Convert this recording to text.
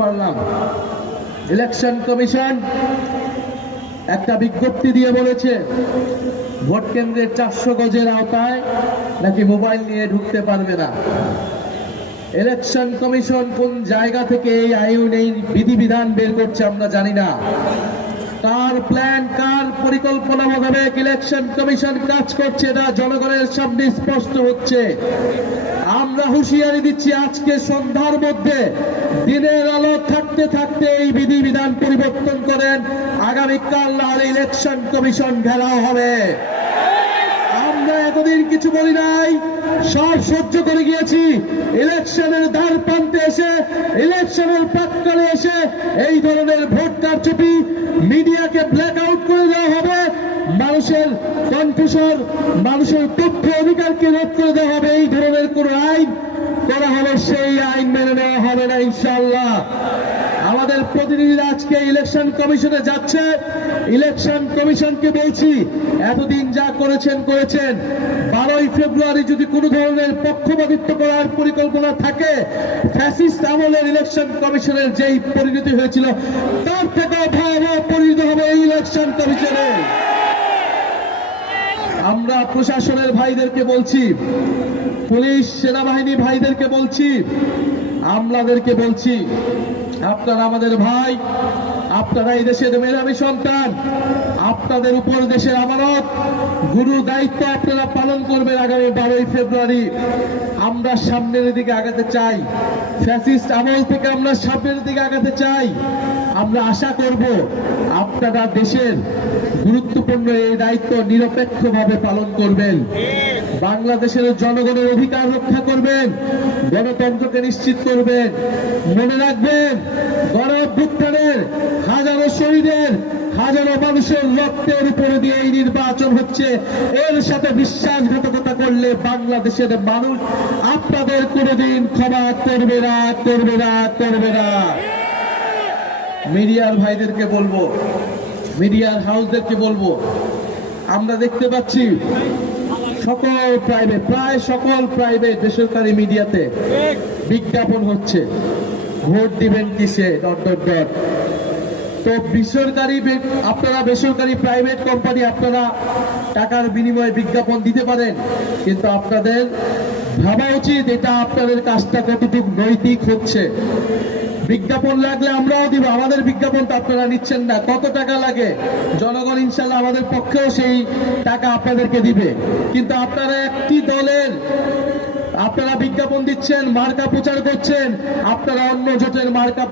পারলাম election commission একটা বিজ্ঞপ্তি দিয়ে বলেছে ভোট কেন্দ্রের 400 গজের আওতায় নাকি মোবাইল নিয়ে ঢুকতে পারবে না। ইলেকশন কমিশন কোন জায়গা থেকে এই আইন এই বিধিবিধান বের করছে আমরা জানি না। কার প্ল্যান কার পরিকল্পনা মোতাবেক ইলেকশন কমিশন কাজ করছে এটা জনগণের সামনে স্পষ্ট হচ্ছে। আমরা হুঁশিয়ারি দিচ্ছি আজকে সন্ধ্যার মধ্যে দিনের আলো থাকতে থাকতে এই বিধিবিধান পরিবর্তন করেন, আগামীকাল আর ইলেকশন কমিশন ঘেরাও হবে। আমরা এতদিন কিছু বলি নাই, সব সহ্য করে গিয়েছি। ইলেকশনের দ্বার প্রান্তে এসে ইলেকশনের প্রাক্কালে এসে এই ধরনের ভোট কারচুপি মিডিয়াকে ব্ল্যাক আউট করে দেওয়া হবে, মানুষের কণ্ঠস্বর মানুষের তথ্য অধিকারকে রোধ করে দেওয়া হবে। এই ধরনের কোন আইন করা হলে সেই আইন মেনে নেওয়া হবে না ইনশাআল্লাহ। আমাদের প্রতিনিধিরা আজকে ইলেকশন কমিশনে যাচ্ছে। ইলেকশন কমিশনকে বলছি এতদিন যা করেছেন 12ই ফেব্রুয়ারি যদি কোনো ধরনের পক্ষপাতিত্ব করার পরিকল্পনা থাকে, ফ্যাসিস্ট আমলের ইলেকশন কমিশনের যেই পরিণতি হয়েছিল তার থেকেও ভয়াবহ পরিণতি হবে এই ইলেকশন কমিশনে। আমরা প্রশাসনের ভাইদেরকে বলছি, পুলিশ সেনাবাহিনী ভাইদেরকে বলছি, আমলাদেরকে বলছি, আপনারা আমাদের ভাই, আপনারা এই দেশের মেধাবী সন্তান, আপনাদের উপর দেশের আমানত গুরু দায়িত্ব আপনারা পালন করবেন। আগামী 12ই ফেব্রুয়ারি আমরা সামনের দিকে আগাতে চাই, ফ্যাসিস্ট আমল থেকে আমরা সামনের দিকে আগাতে চাই। আমরা আশা করব আপনারা দেশের গুরুত্বপূর্ণ এই দায়িত্ব নিরপেক্ষভাবে পালন করবেন, বাংলাদেশের জনগণের অধিকার রক্ষা করবেন, গণতন্ত্রকে নিশ্চিত করবেন। মনে রাখবেন গণ অভ্যুত্থানের হাজারো শহীদের হাজারো মানুষের রক্তের উপরে দিয়ে এই নির্বাচন হচ্ছে। এর সাথে বিশ্বাসঘাতকতা করলে বাংলাদেশের মানুষ আপনাদের কোনোদিন ক্ষমা করবে না, করবে না, করবে না। মিডিয়ার ভাইদেরকে বলবো, মিডিয়ার হাউসদেরকে বলবো, আমরা দেখতে পাচ্ছি সকল প্রাইভেট, প্রায় সকল প্রাইভেট বেসরকারি মিডিয়াতে বিজ্ঞাপন হচ্ছে ভোট দিবেন কিসে ... তো বেসরকারি আপনারা বেসরকারি প্রাইভেট কোম্পানি আপনারা টাকার বিনিময়ে বিজ্ঞাপন দিতে পারেন, কিন্তু আপনাদের ভাবা উচিত এটা আপনাদের কাজটা কতটুকু নৈতিক হচ্ছে। বিজ্ঞাপন লাগলে আমরাও দিব, আমাদের বিজ্ঞাপন তো আপনারা নিচ্ছেন না। কত টাকা লাগে জনগণ ইনশাল্লাহ আমাদের পক্ষেও সেই টাকা আপনাদেরকে দিবে, কিন্তু আপনারা একটি দলের আপনারা বিজ্ঞাপন দিচ্ছেন, মার্কা প্রচার করছেন, আপনারা অন্য জোটের মার্কা